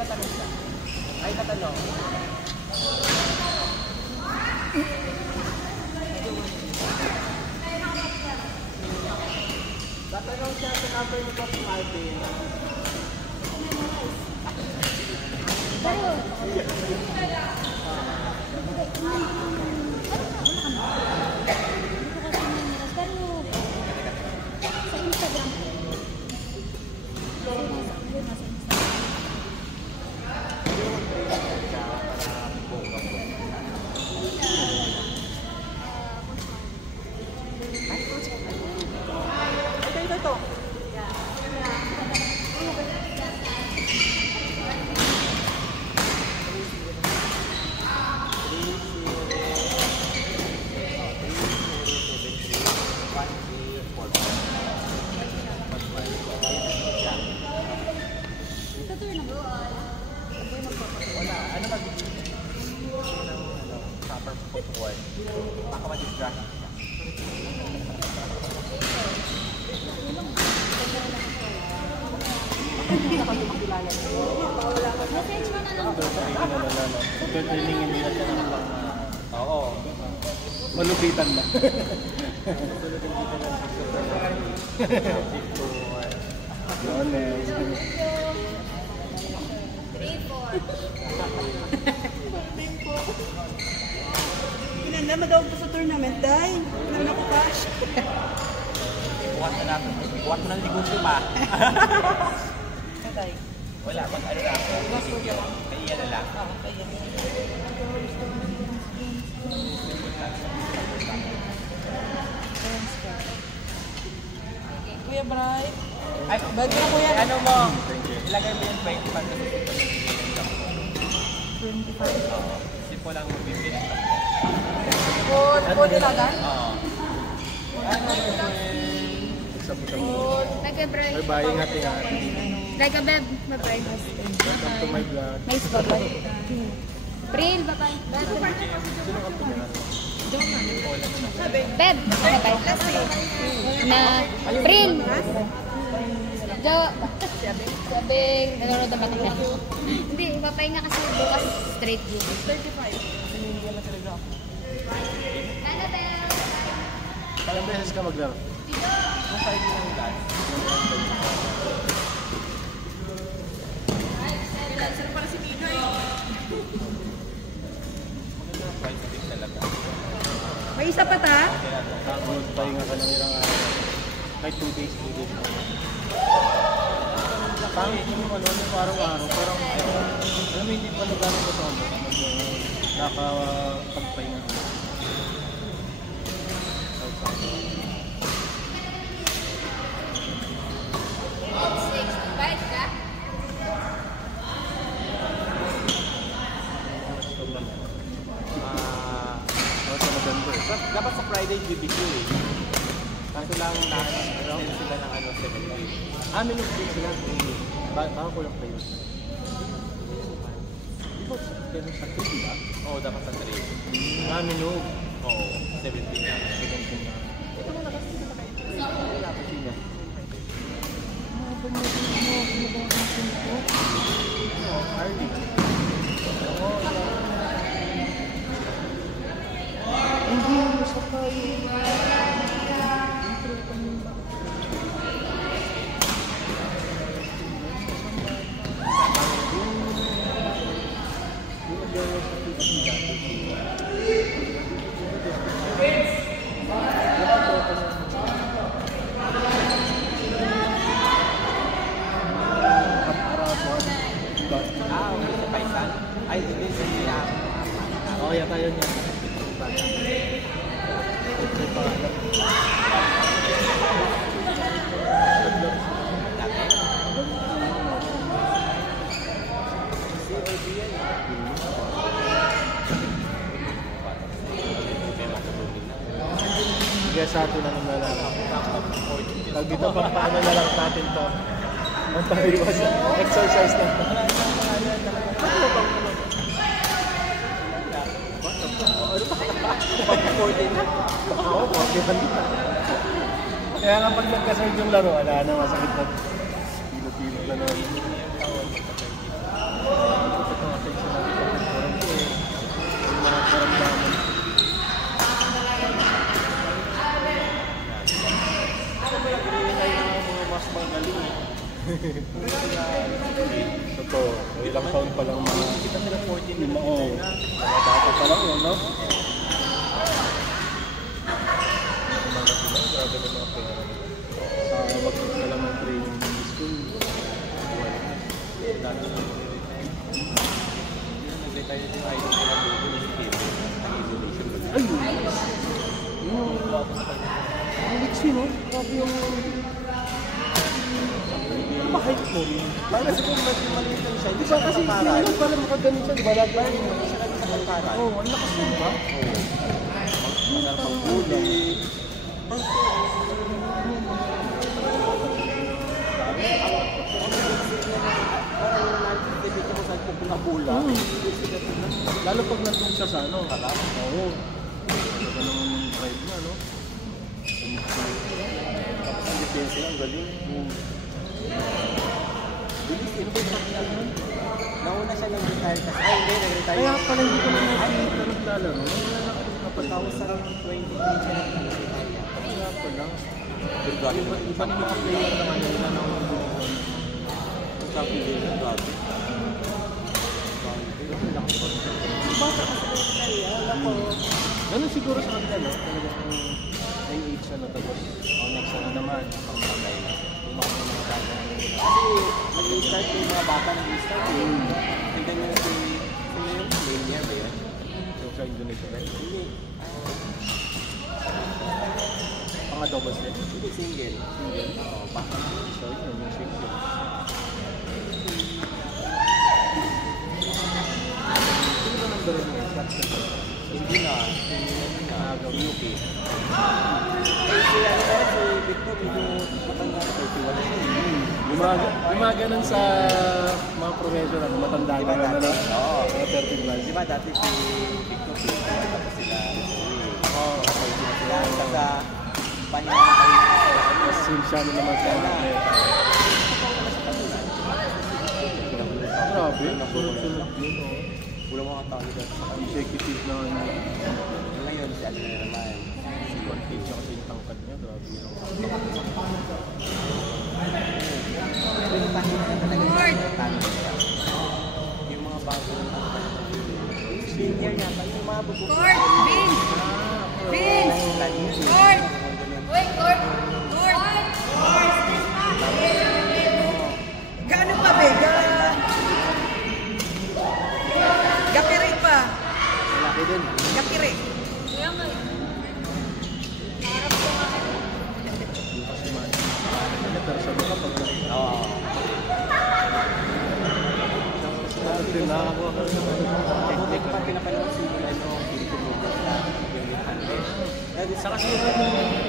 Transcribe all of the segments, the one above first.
tatanong siya. Ay, tatanong. Tatanong siya sa number ni Boss Marvin. Sa Instagram. Ito. Wala. Ano mag-ibig? Proper football. Baka ma-distract siya. Hindi na kayo makilala. Message mo na lang. Tutulingan nila siya ng pang... Oo. Malupitan na. Pinandama daw po sa tournament, dahil pinandama ko cash. Buwan na natin. Buwan mo ng negosyo pa. Wala, mag-ano na ako. Kaya na lang. Kuya Bray. Ay, Bag na kuya. ano mo? Ilagay mo yung 25 na 25. Oo. Sipo lang magbibili. Po nilagan? Oo. Like a break. May buying natin nga. Like a beb. Bye-bye. Welcome to my vlog. Nice bye-bye. Pril, bye-bye. Beb, bye-bye. Na, Pril. Jo, sabing, nanonood ang mata. Hindi, ipapahinga kasi bukas straight view. 35. Ano, Beb? Ilang beses ka maglaro? Kung sa'yo din ang dance. Sino para si Mika eh? Maganda ang price tag talaga. May isa pa ta? Good, pahinga ka ng ilang araw. Kahit 2 days, 2 days. Pangit yung ano, yung araw-araw. Parang, alam mo, hindi pa nagano ko ito. Nakapagpahinga. Bye, ka? Sa November. Dapat sa Friday BBQ eh. Kaso lang na-send sila ng ano, 7 days. Minus din sila. Baka kulang pa yun. Di ba ganun sa 3, diba? Oo, dapat sa 3. Minus. Oo, 17 na. 17 na. Ito mo nakasama na kayo. Wala pa siya. Harley. Hindi mo sa kayo. Ay, hindi siya. Oo, yata yun yun. Kaya sa atin na naman lang. Pag dito pang paano na lang natin to. Ang pariwas. Exercise lang. Ano bang Pag-14 na. Oo, pag-14 na. Kaya nga pag nagkasunod yung laro, ala na masakit na. Pilot-pilot na naman. Totoo. Ilang taon pa lang mga... Kita sila 14 na Oo. Mga bata pa lang yun, no? Mga sila, grabe ng mga pera nila. Sa magpunta lang ng training ng school. Dati nag-retire yung idol ko lang doon si Kevin. Nag-isolation ba? Ay! Yung... Ang liksi, no? Grabe yung... Ano ba height mo? Parang kasi kung maliit lang siya, Di ba kasi hindi pala makaganon siya, di ba? Lagi hindi siya lang sa kantaran. Oo, ang lakas mo ba? Oo. Masarap ang gulit. Lalo pag nandun siya sa ano, harap. Oo. Talaga naman pride na, no? Tapos ang depensa niya, ang galing. Bilis ito yung pakilala nun. Nauna siya nag-retire kasi. Ay, hindi, nag-retire. Kaya pala hindi ko na nakikita naglalaro. Tapos sa 23 siya nag-retire. Kaya pala. Durgati ba? Iba ni mga player na ngayon na naman doon. Sabi din ng Durgati. Bata kasi nag-retire. Ako. Ganun siguro sa kanila, no? Talagang may age siya na tapos next na naman. Pangmatay na. Yung mga bata na. Kasi nag-start yung mga bata nag-start eh. Tignan nyo si... Sino yung main niya ba yan? Yung sa Indonesia rin. Hindi. Mga doubles din. Hindi, single. Single. Oo, baka. So yun, yung single. Sino ba nang dalawa niya? Hindi na. Hindi na. UK. Si ano ba? Si Victor, medyo matanda na 31 na siya. Gumaganon sa mga professional, matanda Diba na dati? na. Oo. Mga 30 plus. Diba dati si Victor, tapos sila. Oo. Sila, saka pahinga na kayo. Mas Silsiano naman sa mga atleta. Grabe, sunod-sunod yun. Oh. Wala mga tao dito. Executive na ano. Ngayon, si ano na naman. Si Juan Page siya kasi yung tangkad niya. Grabe yun. Yung mga bago ng tangkad. Senior niya, yung mga bubuk. Court! Vince! Vince! Court! Uy, Court! Court! Gaano pa, Bega? Gapiri pa. Malaki din. Gapiri. Kaya nga. Harap ko nga. Yung kasi man. Pero sabi ka pag nakita. Oo. Nakakuha ka rin naman. Mabuti pa pinapanood si ano, Philippine Movement na yung 800. Saka si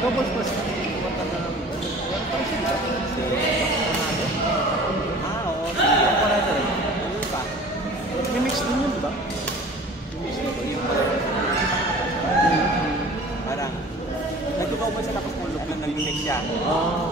doubles pa siya. Matanda na. Yan pa siya. Oo. Wala na rin. Ano pa? May mix din yun, di ba? May mix na ba yun? Parang, nagtotoo ba siya tapos nag-mix siya? Oo.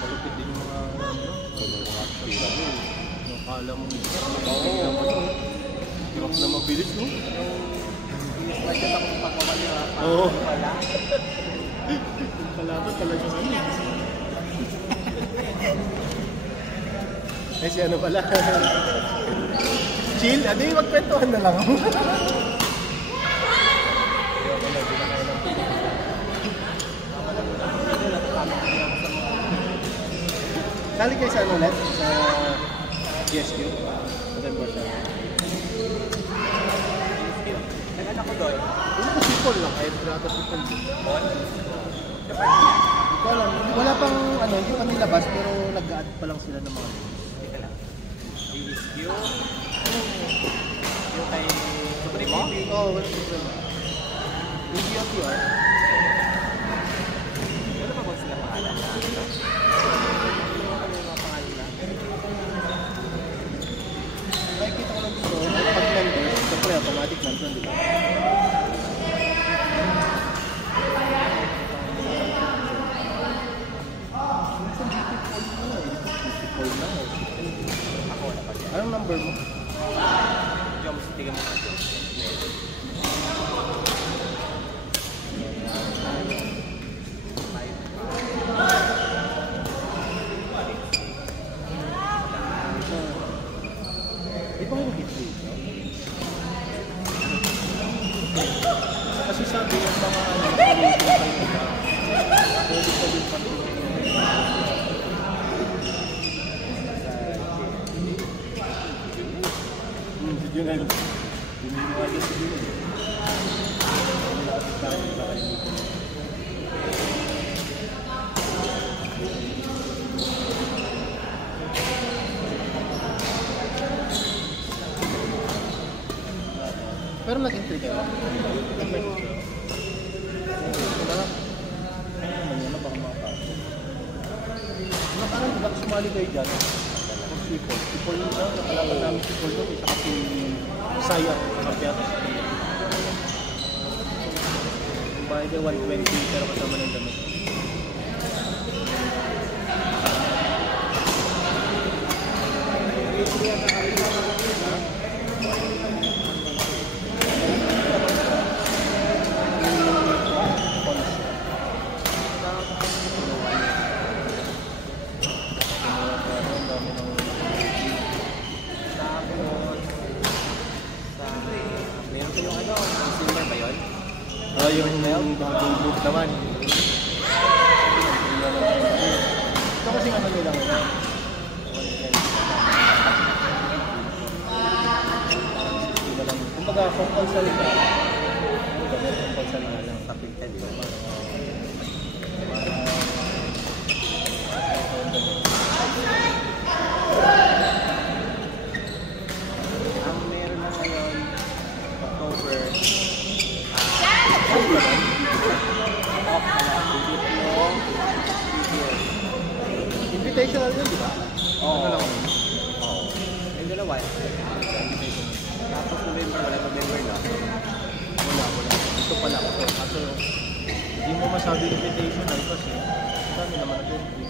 Malupit din yung mga mga pila mo. Yung kala mo mix. Oo. Drop na mabilis, no? Inis siya tapos pagpapali na. Oo. Wala. Kalaban talaga ano. Eh, si ano pala? Chill? Ano yung magkwentuhan na lang? Sali kayo sa ano ulit? Sa GSQ? Saan ba siya? Nag-anak ko doon. Hindi ko sipol lang, kahit grata sipol. Ito alam, wala pang ano, hindi pa nilabas pero nag-add pa lang sila ng mga Teka lang. DSQ. Yung kay Supremo? Oo, what's the yung GOTR? Wala pa ba sila pangalan na? Ano yung mga pangalan na? Nakikita ko lang dito, pag members, siyempre automatic nandun, di ba? Ako wala pa siya. Anong number mo? Diyan mo tingnan mo kasi. ba kayo hit dito? Kasi sabi ng mga pwede pa din pati. Si Junel. Bumili si Junel. Pero nag-entry kayo? Parang diba sumali kayo dyan? Si Paul na, nakalaman namin si Paul doon, isa si Sayang, kapiatas. Bahay niya 120 pero kasama ng damit. Yung bagong naman. Ito kasi ano nila ngayon. Kumbaga, compulsory ka. Compulsory nga lang. Kapitid, di ba? Ang meron na ngayon, October, invitational yun, di ba? Oo. Ano lang? Oo. Yung dalawa. Tapos November, wala November na. Wala. Ito pala ako. Kaso, hindi mo masabi invitational kasi dami naman nag-entry.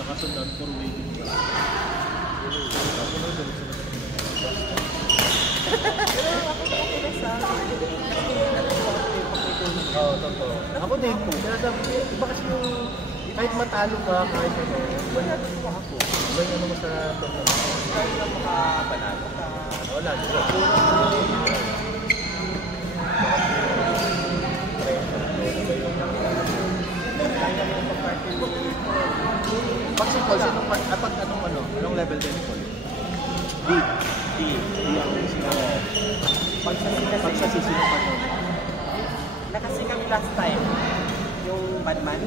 Nakasundan for wedding. Tapos na doon sila. Oo, totoo. Ako din po. Iba kasi yung kahit matalo ka, kahit ano, iba natin mo ako. Iba yung ano mo sa tournament. Kahit na makapanalo ka. Wala, diba? Pag si Paul, anong level din ni Paul? D. Ang pagsasisino pa siya. Nakasikat last time, yung Batman.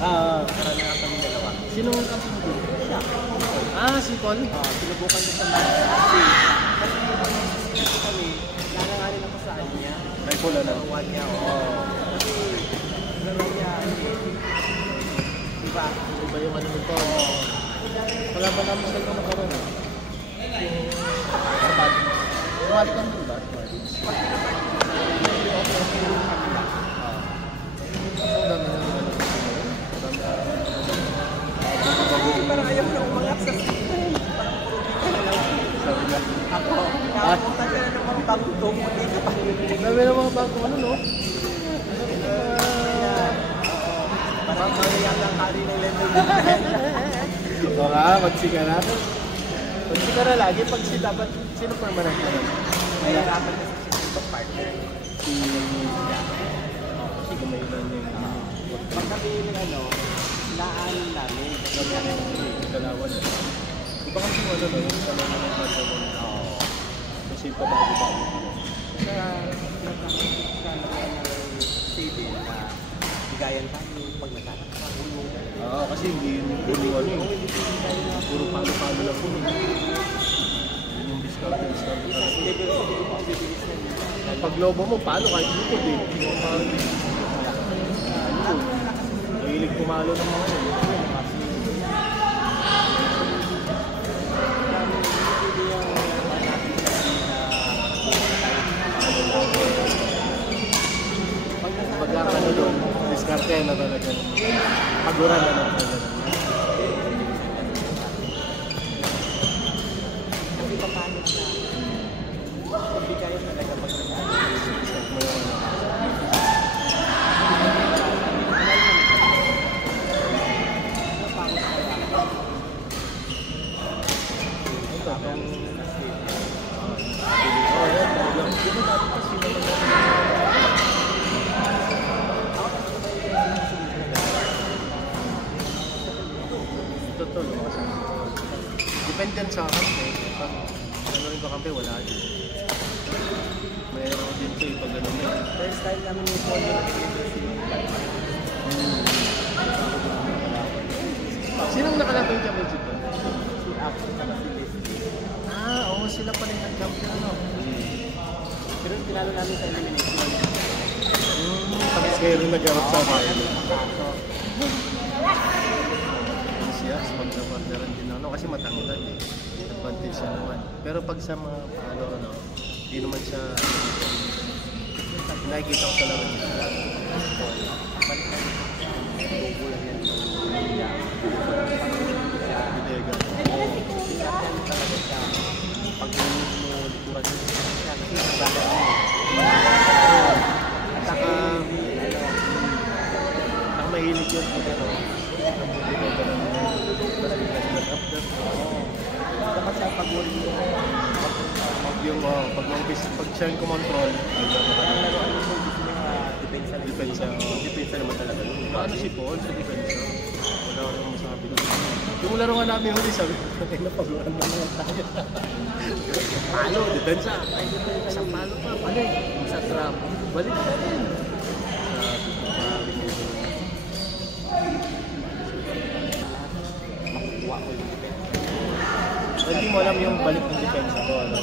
Karami nga kami dalawa. Sino ang kampi mo doon? Siya. Si Paul? Sinubukan ko sa Batman. Kasi kami, nangangarin ako sa kanya. May Paul na. One niya, oo. Kasi, gano'n niya, diba? Iba yung ano nito. Wala ba namin sa ito nakaroon? Yung sa body. Sumali kami ba? Parang ayaw na umangat sa system. Sabi niya. Ako, nakapunta ka na ng mga bagong hindi ka pa. Sabi ng mga bagong ano, no? Parang kaya lang hari ng level. Oo nga, magsika na. Magsika na lagi pag dapat sino permanent na yun? Kaya dapat kasi si partner. Kasi kumayilan yung Pag kami yung naanin namin. galawan. Iba kasi yung ano, yung salon na ng partner mo. Kasi pabago-bago. Kaya nagkakasip ka ng saving na bigayan tayo pag nagkakasip. Kasi hindi yun yung ano eh. Puro palo-palo lang po. Yun yung discount. Pag lobo mo, palo kahit dito eh. Mahilig pumalo ng mga yun. Pagka ano doon, diskarte na talaga. Paguran na lang talaga. Kasi paano siya? Bigayan talaga pag Yung escape. Oo, yan. Talagang, di ba dati kasi naman totoo, kasi depende yan sa kampe. Pag ano rin ba kampe, wala din. Mayroon din siya pag ano na. Pero style namin yung Paul yung Sinong nakalaban yung championship ba? si Apple sa Basilis. Oo, sila pa rin nag-champion, no? Pero yung tinalo namin sa elimination. Tapos kayo rin nag-arap sa bayan. Kaso, Ano siya, sa pagkapartneran din ano, kasi matangkad eh. Advantage siya naman. Pero pag sa mga ano, hindi naman siya, nakikita ko sa laro niya. balik na logo lang yan. Bodega. Yan talaga siya. Pag mo likuran siya, kasi nagbaga mo. At saka, Mahilig yun pag ano, nabuti ko ba ng mas bigla sila nag-update. dapat siya pag-wall mo. Yung pag siya yung kumontrol, Ang laruan mo po, gusto niya depensa lang. depensa. Depensa naman talaga. Ano si Paul sa depensa? Wala ko naman masabi ko. Yung laro nga namin huli, sabi ko, ay napaguran na naman tayo. Palo, depensa. Isang palo pa, balik. Isang trap, balik na rin. Makukuha ko yung depensa. Hindi mo alam yung balik ng depensa ko. Ano?